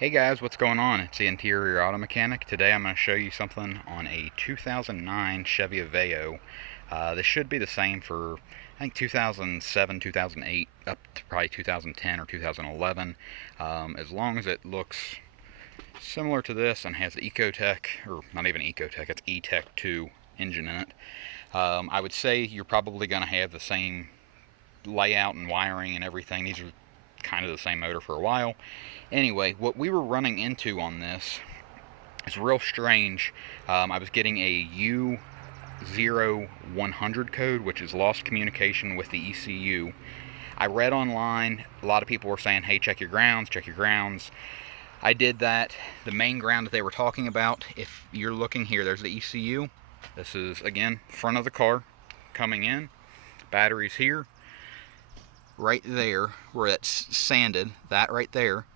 Hey guys, what's going on? It's the Interior Auto Mechanic. Today I'm going to show you something on a 2009 Chevy Aveo. This should be the same for, I think, 2007, 2008, up to probably 2010 or 2011. As long as it looks similar to this and has the Ecotec, or not even Ecotec, it's E-Tech 2 engine in it. I would say you're probably going to have the same layout and wiring and everything. These are kind of the same motor for a while. Anyway, what we were running into on this is real strange. I was getting a U0100 code, which is lost communication with the ECU. I read online, a lot of people were saying, hey, check your grounds, check your grounds. I did that. The main ground that they were talking about, if you're looking here, there's the ECU. This is, again, front of the car coming in. Batteries here. Right there, where it's sanded, that right there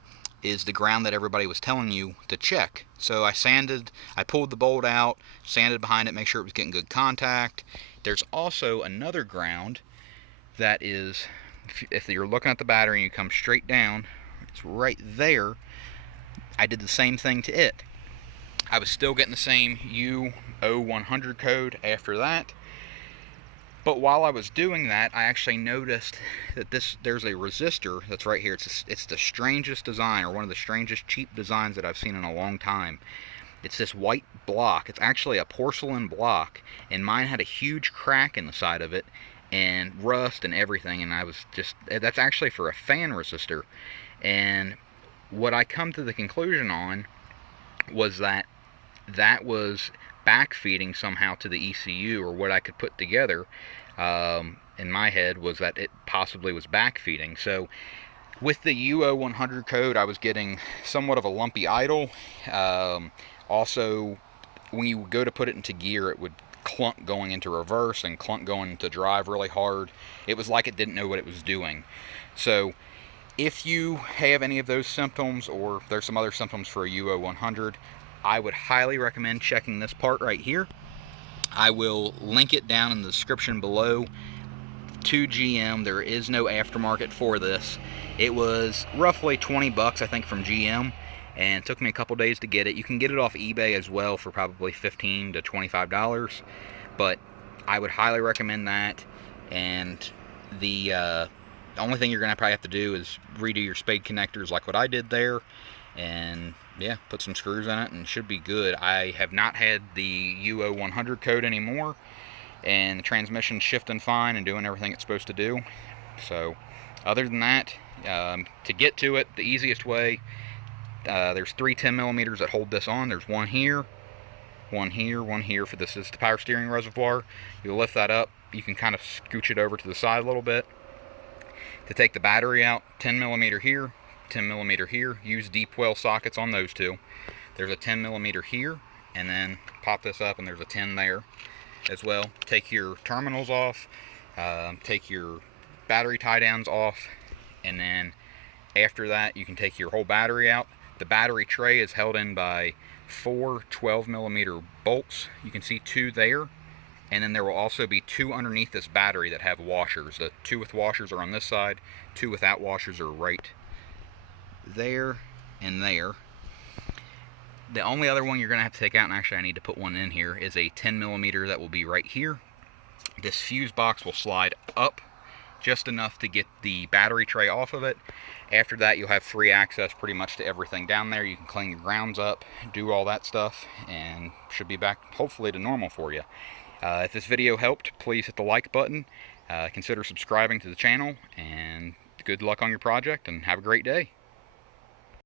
is the ground that everybody was telling you to check. So I pulled the bolt out, sanded behind it, make sure it was getting good contact. There's also another ground that is, if you're looking at the battery and you come straight down, it's right there. I did the same thing to it. I was still getting the same U0100 code after that. But while I was doing that, I actually noticed that there's a resistor that's right here. It's the strangest design, or one of the strangest cheap designs that I've seen in a long time. It's this white block. It's actually a porcelain block, and mine had a huge crack in the side of it, and rust and everything, and that's actually for a fan resistor. And what I come to the conclusion on was that was backfeeding somehow to the ECU, or what I could put together in my head was that it possibly was backfeeding. So with the U0100 code, I was getting somewhat of a lumpy idle. Also, when you go to put it into gear, it would clunk going into reverse and clunk going into drive really hard. It was like it didn't know what it was doing. So if you have any of those symptoms, or there's some other symptoms for a U0100, I would highly recommend checking this part right here. I will link it down in the description below to GM. There is no aftermarket for this. It was roughly 20 bucks, I think, from GM, and it took me a couple days to get it. You can get it off eBay as well for probably $15 to $25, but I would highly recommend that. And the only thing you're going to probably have to do is redo your spade connectors like what I did there, and yeah, put some screws in it and it should be good. I have not had the U0100 code anymore, and the transmission's shifting fine and doing everything it's supposed to do. So other than that, to get to it, the easiest way, there's three 10mm that hold this on. There's one here, one here, one here. For this is the power steering reservoir. You lift that up, you can kind of scooch it over to the side a little bit. To take the battery out, 10mm here, 10mm here. Use deep well sockets on those two. There's a 10mm here, and then pop this up and there's a 10 there as well. Take your terminals off, take your battery tie downs off, and then after that you can take your whole battery out. The battery tray is held in by 4 12mm bolts. You can see 2 there, and then there will also be 2 underneath this battery that have washers. The 2 with washers are on this side, 2 without washers are right there and there. The only other one you're going to have to take out, and actually I need to put one in here, is a 10mm that will be right here. This fuse box will slide up just enough to get the battery tray off of it. After that, you'll have free access pretty much to everything down there. You can clean your grounds up, do all that stuff, and should be back hopefully to normal for you. If this video helped, please hit the like button. Consider subscribing to the channel, and good luck on your project, and have a great day.